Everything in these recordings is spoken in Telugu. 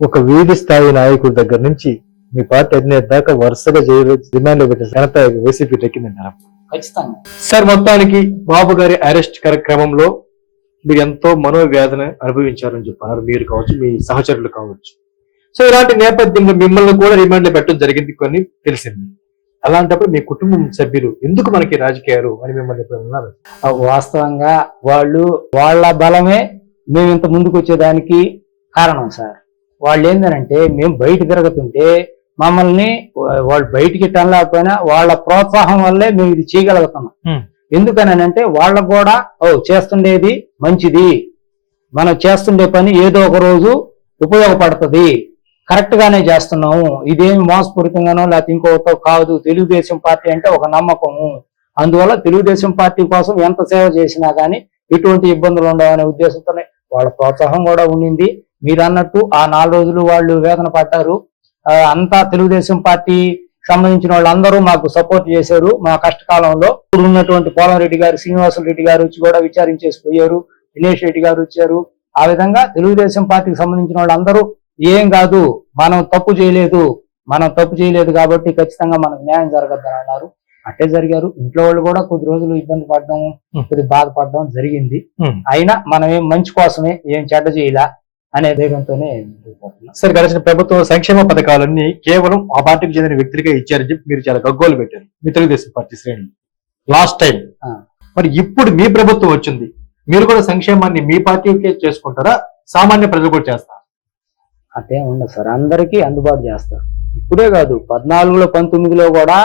ఒక వీధి స్థాయి నాయకుడి దగ్గర నుంచి మీ పార్టీ అధినేత దాకా వరుసగా జైలు రిమాండ్లో పెట్టిన ఘనత వైసీపీ దక్కిందంటారా ఖచ్చితంగా. సార్ మొత్తానికి బాబు గారి అరెస్ట్ కార్యక్రమంలో మీరు ఎంతో మనోవ్యాధిని అనుభవించారని చెప్పారు. మీరు కావచ్చు మీ సహచరులు కావచ్చు. సో ఇలాంటి నేపథ్యంలో మిమ్మల్ని కూడా రిమాండ్లో పెట్టడం జరిగింది కొన్ని తెలిసింది. అలాంటప్పుడు మీ కుటుంబం సభ్యులు ఎందుకు మనకి రాజకీయాలు అని మిమ్మల్ని అన్నారు? వాస్తవంగా వాళ్ళు వాళ్ళ బలమే మేము ఇంత ముందుకు వచ్చేదానికి కారణం సార్. వాళ్ళు ఏంటంటే మేము బయట తిరుగుతుంటే మమ్మల్ని వాళ్ళు బయటికి లేకపోయినా వాళ్ళ ప్రోత్సాహం వల్లే మేము ఇది చేయగలుగుతున్నాం. ఎందుకని అంటే వాళ్ళకు కూడా ఓ చేస్తుండేది మంచిది. మనం చేస్తుండే పని ఏదో ఒక రోజు ఉపయోగపడుతుంది. కరెక్ట్ గానే చేస్తున్నాము. ఇదేమి మోసపూరితంగానో లేకపోతే ఇంకోతో కాదు. తెలుగుదేశం పార్టీ అంటే ఒక నమ్మకము. అందువల్ల తెలుగుదేశం పార్టీ కోసం ఎంత సేవ చేసినా గానీ ఎటువంటి ఇబ్బందులు ఉండవనే ఉద్దేశంతోనే వాళ్ళ ప్రోత్సాహం కూడా ఉండింది. మీరు అన్నట్టు ఆ నాలుగు రోజులు వాళ్ళు వేదన పడ్డారు. అంతా తెలుగుదేశం పార్టీ సంబంధించిన వాళ్ళందరూ మాకు సపోర్ట్ చేశారు మా కష్టకాలంలో. ఇప్పుడు ఉన్నటువంటి పోలంరెడ్డి గారు శ్రీనివాసులు రెడ్డి గారు వచ్చి కూడా విచారించేసి పోయారు దినేష్ రెడ్డి గారు వచ్చారు. ఆ విధంగా తెలుగుదేశం పార్టీకి సంబంధించిన వాళ్ళందరూ ఏం కాదు మనం తప్పు చేయలేదు మనం తప్పు చేయలేదు కాబట్టి ఖచ్చితంగా మనకు న్యాయం జరగద్దని అన్నారు. అట్టే జరిగారు. ఇంట్లో వాళ్ళు కూడా కొద్ది రోజులు ఇబ్బంది పడడం కొద్ది బాధపడడం జరిగింది. అయినా మనం ఏం మంచి కోసమే ఏం చెడ్డ చేయలా. అనే పోతున్నాం. సార్ గడిచిన ప్రభుత్వం సంక్షేమ పథకాలన్నీ కేవలం ఆ పార్టీకి చెందిన వ్యక్తులకే ఇచ్చారని చెప్పి మీరు చాలా గగ్గోలు పెట్టారు. మీ తెలుగుదేశం పార్టీ శ్రేణులు. Last time. మరి ఇప్పుడు మీ ప్రభుత్వం వచ్చింది. మీరు కూడా సంక్షేమాన్ని మీ పార్టీకే చేసుకుంటారా? సామాన్య ప్రజలు కూడా చేస్తారా? అట్టే ఉండదు సార్. అందరికీ అందుబాటు చేస్తారు. ఇప్పుడే కాదు పద్నాలుగులో పంతొమ్మిదిలో కూడా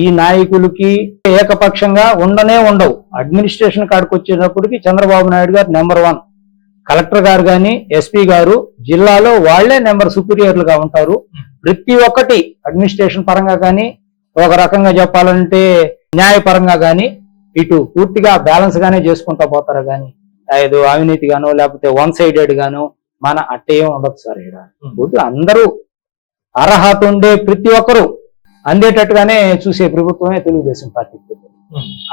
ఈ నాయకులకి ఏకపక్షంగా ఉండనే ఉండవు. అడ్మినిస్ట్రేషన్ కాడికి వచ్చేటప్పటికి చంద్రబాబు నాయుడు గారు నెంబర్ వన్. కలెక్టర్ గారు కానీ ఎస్పీ గారు జిల్లాలో వాళ్ళే నెంబర్ సుపీరియర్లుగా ఉంటారు. ప్రతి ఒక్కటి అడ్మినిస్ట్రేషన్ పరంగా కానీ ఒక రకంగా చెప్పాలంటే న్యాయపరంగా కానీ ఇటు పూర్తిగా బ్యాలెన్స్ గానే చేసుకుంటా పోతారు కానీ ఏదో అవినీతి గాను లేకపోతే వన్ సైడెడ్ గాను మన అట్టే ఉండదు సార్ ఇక్కడ. అందరూ అర్హత ఉండే ప్రతి ఒక్కరూ అందేటట్టుగానే చూసే ప్రభుత్వమే తెలుగుదేశం పార్టీ.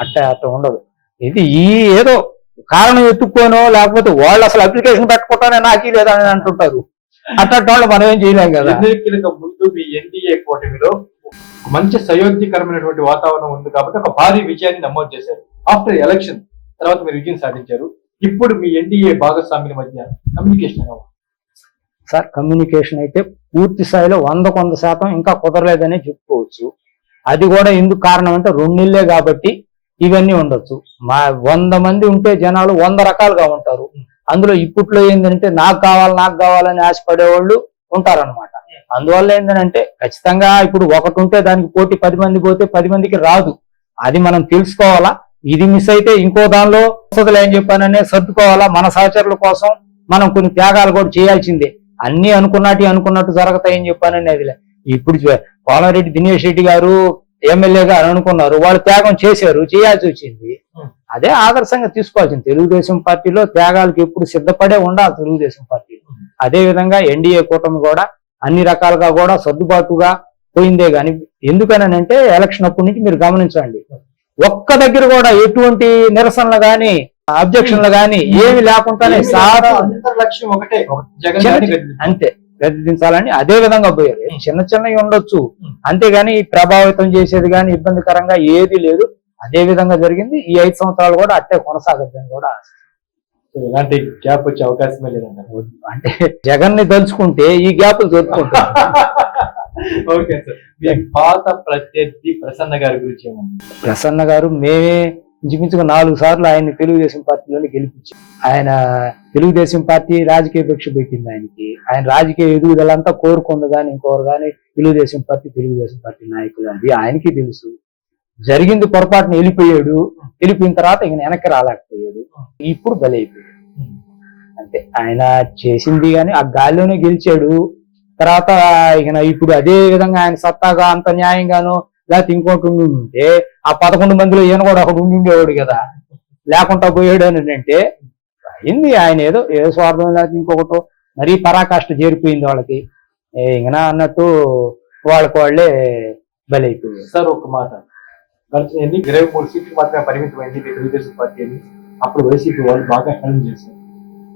అట్ట అట్ట ఉండదు. ఇది ఈ ఏదో కారణం ఎత్తుక్కోనో లేకపోతే వాళ్ళు అసలు అప్లికేషన్ పెట్టుకుంటానే నాకీ లేదని అంటుంటారు. అట్టటి వాళ్ళు మనం ఏం చేయలేం కదా. ఎన్నికలకు ముందు మీ ఎన్డీఏ కూటమిలో మంచి సయోధ్యకరమైనటువంటి వాతావరణం ఉంది కాబట్టి ఒక భారీ విజయాన్ని నమోదు చేశారు. ఆఫ్టర్ ఎలక్షన్ తర్వాత మీరు విజయం సాధించారు. ఇప్పుడు మీ ఎన్డీఏ భాగస్వాముల మధ్య కమ్యూనికేషన్? సార్ కమ్యూనికేషన్ అయితే పూర్తి స్థాయిలో వంద శాతం ఇంకా కుదరలేదనే చెప్పుకోవచ్చు. అది కూడా ఎందుకు కారణం అంటే రెండు నెలలే కాబట్టి ఇవన్నీ ఉండొచ్చు. మా వంద మంది ఉంటే జనాలు వంద రకాలుగా ఉంటారు. అందులో ఇప్పట్లో ఏంటంటే నాకు కావాలి నాకు కావాలని ఆశపడేవాళ్ళు ఉంటారన్నమాట. అందువల్ల ఏంటంటే ఖచ్చితంగా ఇప్పుడు ఒకటి ఉంటే దానికి పోటీ పది మంది పోతే పది మందికి రాదు. అది మనం తెలుసుకోవాలా? ఇది మిస్ అయితే ఇంకో దానిలో వసతులు ఏం చెప్పాననే సర్దుకోవాలా? మన సహచరుల కోసం మనం కొన్ని త్యాగాలు కూడా చేయాల్సిందే. అన్ని అనుకున్నట్టు అనుకున్నట్టు జరుగుతాయని చెప్పాననేది అదిలే ఇప్పుడు చూ- పోలారెడ్డి దినేష్ రెడ్డి గారు ఎమ్మెల్యే గారు అనుకున్నారు వాళ్ళు త్యాగం చేశారు చేయాల్సి వచ్చింది. అదే ఆదర్శంగా తీసుకోవాల్సింది. తెలుగుదేశం పార్టీలో త్యాగాలకు ఎప్పుడు సిద్ధపడే ఉండాలి తెలుగుదేశం పార్టీ. అదే విధంగా ఎన్డీఏ కూటమి కూడా అన్ని రకాలుగా కూడా సర్దుబాటుగా పోయిందే గాని ఎందుకనంటే ఎలక్షన్ అప్పటి నుంచి మీరు గమనించండి. ఒక్క దగ్గర కూడా ఎటువంటి నిరసనలు గాని అబ్జెక్షన్లు గాని ఏమి లేకుండానే గెలిపించాలి. అంతే. గద్దించాలని అదే విధంగా పోయారు. చిన్న చిన్నవి ఉండొచ్చు. అంతేగాని ప్రభావితం చేసేది కానీ ఇబ్బందికరంగా ఏది లేదు. అదే విధంగా జరిగింది. ఈ ఐదు సంవత్సరాలు కూడా అట్టే కొనసాగద్దని కూడా. ఎలాంటి గ్యాప్ వచ్చే అవకాశమే లేదంటారు అంటే జగన్ని తలుచుకుంటే ఈ గ్యాపులు దొరుకుతుంటాయి ఓకే సార్. మీ పాత ప్రత్యర్థి ప్రసన్న గారి గురించి ప్రసన్న గారు మేమే ఇంచుమించుగా నాలుగు సార్లు ఆయన తెలుగుదేశం పార్టీలోనే గెలిపించారు ఆయన తెలుగుదేశం పార్టీ రాజకీయ భిక్ష పెట్టింది ఆయనకి. ఆయన రాజకీయ ఎదుగుదలంతా కోరుకుంది కానీ ఇంకోరు కానీ తెలుగుదేశం పార్టీ తెలుగుదేశం పార్టీ నాయకులు అది ఆయనకి తెలుసు. జరిగింది పొరపాటున వెళ్ళిపోయాడు. వెళ్ళిపోయిన తర్వాత ఇంక వెనక్కి రాలేకపోయాడు. ఇప్పుడు బలైపోయాడు అంతే ఆయన చేసింది కానీ ఆ గాలిలోనే గెలిచాడు. తర్వాత ఇక ఇప్పుడు అదే విధంగా ఆయన సత్తాగా అంత న్యాయంగాను లేకపోతే ఇంకోటి ఉండి ఉంటే ఆ పదకొండు మందిలో ఈయన కూడా ఒకడు ఉండి ఉండేవాడు కదా. లేకుండా పోయాడు అని అంటే అయింది ఆయన ఏదో ఏదో స్వార్థం లేకపోతే ఇంకొకటో మరీ పరాకాష్ట చేరిపోయింది వాళ్ళకి. ఏ ఇంకనా అన్నట్టు వాళ్ళకి వాళ్ళే బలైపోయింది సార్ ఒక మాట. గడిచిన ఎన్ని ఇరవై మూడు సీట్లు మాత్రమే పరిమితమైంది తెలుగుదేశం పార్టీ అని అప్పుడు వైసీపీ వాళ్ళు బాగా హెల్ప్ చేశారు.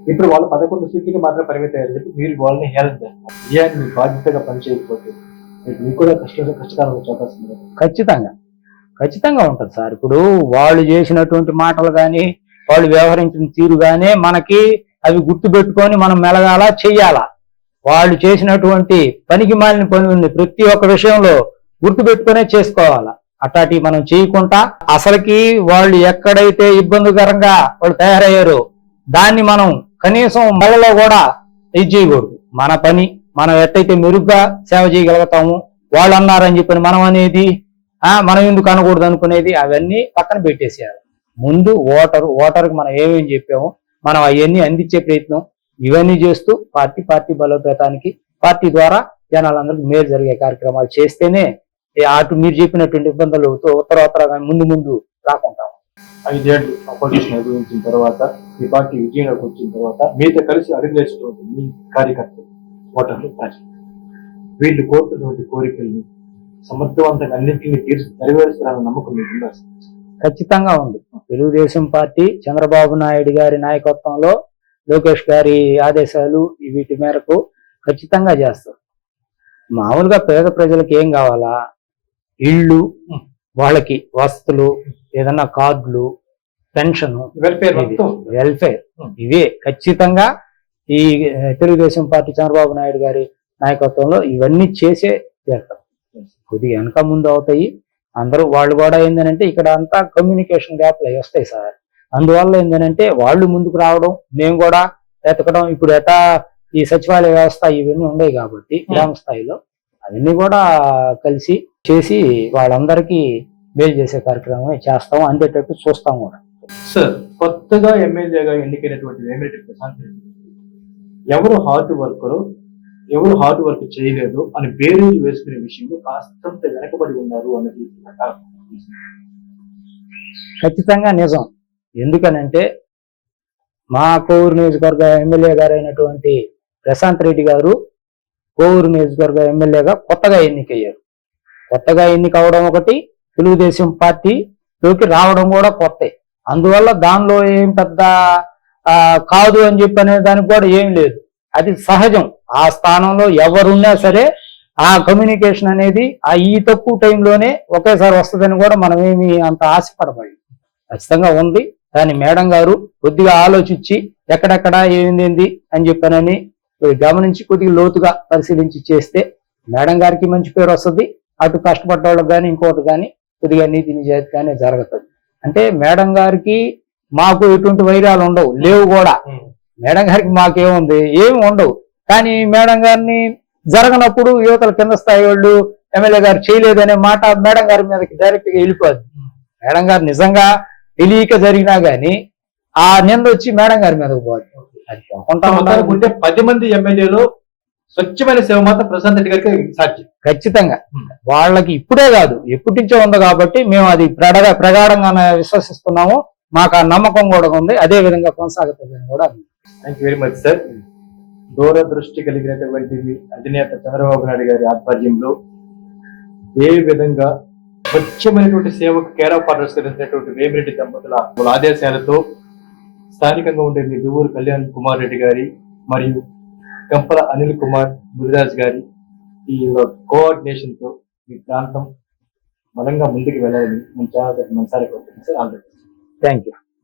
ఇప్పుడు వాళ్ళు పదకొండు సీట్లకి మాత్రం పరిమితం అయ్యారు చెప్పి మీరు వాళ్ళని హేళన చేస్తారు ఏ బాధ్యతగా పనిచేయకపోతే? మీకు కూడా కష్ట కష్టకాలం వచ్చే ఖచ్చితంగా. ఖచ్చితంగా ఉంటుంది సార్. ఇప్పుడు వాళ్ళు చేసినటువంటి మాటలు కానీ వాళ్ళు వ్యవహరించిన తీరు కానీ మనకి అవి గుర్తు పెట్టుకొని మనం మెలగాల చెయ్యాలా? వాళ్ళు చేసినటువంటి పనికి మాలిన పనులు ప్రతి ఒక్క విషయంలో గుర్తుపెట్టుకునే చేసుకోవాలా? అట్లాంటి మనం చేయకుండా అసలుకి వాళ్ళు ఎక్కడైతే ఇబ్బందికరంగా వాళ్ళు తయారయ్యారో దాన్ని మనం కనీసం మళ్ళలో కూడా ఇది చేయకూడదు. మన పని మనం ఎట్టయితే మెరుగ్గా సేవ చేయగలుగుతాము వాళ్ళు అన్నారని చెప్పని మనం అనేది ఆ మనం ఎందుకు అనకూడదు అనుకునేది అవన్నీ పక్కన పెట్టేసేయాలి. ముందు ఓటరు ఓటర్కి మనం ఏమేమి చెప్పామో మనం అవన్నీ అందించే ప్రయత్నం ఇవన్నీ చేస్తూ పార్టీ పార్టీ బలోపేతానికి పార్టీ ద్వారా జనాలందరికీ మేలు జరిగే కార్యక్రమాలు చేస్తేనే అటు మీరు చెప్పినటువంటి ఇబ్బందులు ఉత్తరోత్తర ముందు ముందు రాకుండా ఐదేళ్ళు అపోజిషన్ ఎదురించిన తర్వాత ఈ పార్టీ విజయంలోకి వచ్చిన తర్వాత మీతో కలిసి అడుగులేసినటువంటి మీ కార్యకర్తలు ఓటర్లు ప్రజలు వీళ్ళు కోరుతున్నటువంటి కోరికల్ని సమర్థవంతంగా అన్నింటినీ తీర్చి నెరవేరుస్తారన్న నమ్మకం మీకు ఉందా? ఖచ్చితంగా ఉంది. తెలుగుదేశం పార్టీ చంద్రబాబు నాయుడు గారి నాయకత్వంలో లోకేష్ గారి ఆదేశాలు వీటి మేరకు ఖచ్చితంగా చేస్తారు. మామూలుగా పేద ప్రజలకు ఏం కావాలా? ఇళ్ళు వాళ్ళకి వస్తువులు ఏదన్నా కార్డులు పెన్షన్ వెల్ఫేర్ వెల్ఫేర్. ఇవే ఖచ్చితంగా ఈ తెలుగుదేశం పార్టీ చంద్రబాబు నాయుడు గారి నాయకత్వంలో ఇవన్నీ చేసే చేస్తాం కొద్దిగా వెనక ముందు అవుతాయి. అందరూ వాళ్ళు కూడా ఏంటంటే ఇక్కడ అంతా కమ్యూనికేషన్ గ్యాప్లు అవి వస్తాయి సార్. అందువల్ల ఏంటంటే వాళ్ళు ముందుకు రావడం మేము కూడా ఎతకడం ఇప్పుడు ఎటా ఈ సచివాలయ వ్యవస్థ ఇవన్నీ ఉన్నాయి కాబట్టి గ్రామ స్థాయిలో అవన్నీ కూడా కలిసి చేసి వాళ్ళందరికీ మేలు చేసే కార్యక్రమమే చేస్తాం అందేటట్టు చూస్తాం కూడా. సార్ కొత్తగా ఎమ్మెల్యేగా ఎన్నికైనటువంటి వేమిరెడ్డి ప్రశాంత్ రెడ్డి ఎవరు హార్డ్ వర్కరు ఎవరు హార్డ్ వర్క్ చేయలేదు అని బేరేజ్ వేసుకునే విషయంలో కాస్తంత వెనకబడి ఉన్నారు అన్నది ఖచ్చితంగా నిజం. ఎందుకనంటే మా కోవూరు నియోజకవర్గ ఎమ్మెల్యే గారు అయినటువంటి ప్రశాంత్ రెడ్డి గారు కోవూరు నియోజకవర్గ ఎమ్మెల్యేగా కొత్తగా ఎన్నికయ్యారు. కొత్తగా ఎన్నికవడం ఒకటి తెలుగుదేశం పార్టీలోకి రావడం కూడా కొత్త. అందువల్ల దానిలో ఏం పెద్ద కాదు అని చెప్పి అనే దానికి కూడా ఏం లేదు. అది సహజం. ఆ స్థానంలో ఎవరున్నా సరే ఆ కమ్యూనికేషన్ అనేది ఆ ఈ తక్కువ టైంలోనే ఒకేసారి వస్తుందని కూడా మనం ఏమి అంత ఆశపడబడి ఖచ్చితంగా ఉంది. దాని మేడం గారు కొద్దిగా ఆలోచించి ఎక్కడెక్కడ ఏంది అని చెప్పానని గమనించి కొద్దిగా లోతుగా పరిశీలించి చేస్తే మేడం గారికి మంచి పేరు వస్తుంది. అటు కష్టపడ్డ వాళ్ళకి కానీ ఇంకోటి కానీ కొద్దిగా నీతి నిజాయితీ కానీ జరుగుతుంది. అంటే మేడం గారికి మాకు ఎటువంటి వైరాలు ఉండవు లేవు కూడా. మేడం గారికి మాకేముంది? ఏమి ఉండవు. కానీ మేడం గారిని జరగనప్పుడు యువతల కింద స్థాయి వాళ్ళు ఎమ్మెల్యే గారు చేయలేదనే మాట మేడం గారి మీదకి డైరెక్ట్గా వెళ్ళిపోద్ది మేడం గారు నిజంగా తెలియక జరిగినా గానీ ఆ నింద వచ్చి మేడం గారి మీదకి పోద్ది అది పోకుండా పది మంది ఎమ్మెల్యేలు స్వచ్ఛమైన సేవ మాత్రం ప్రశాంత్ రెడ్డి గారికి సాధ్యం. ఖచ్చితంగా. వాళ్ళకి ఇప్పుడే కాదు ఎప్పటి నుంచో ఉంది కాబట్టి మేము అది ప్రగాఢంగా విశ్వసిస్తున్నాము. మాకు ఆ నమ్మకం కూడా ఉంది. అదే విధంగా కొనసాగుతుందని కూడా thank you very much sir దూరదృష్టి కలిగినటువంటి అధినేత చంద్రబాబు నాయుడు గారి ఆధ్వర్యంలో ఏ విధంగా స్వచ్ఛమైనటువంటి సేవకు కేర్ ఆఫ్ పరిష్కరించినటువంటి వేమిరెడ్డి దంపతుల ఆదేశాలతో స్థానికంగా ఉండే మీ దువ్వూరు కళ్యాణ్ కుమార్ రెడ్డి గారి మరియు కంపల అనిల్ కుమార్ గురుదాస్ గారి ఈ కోఆర్డినేషన్తో మీ ప్రాంతం బలంగా ముందుకు వెళ్ళాలని మన చాలా మనసారి sir Andhra Pradesh. The best. Thank you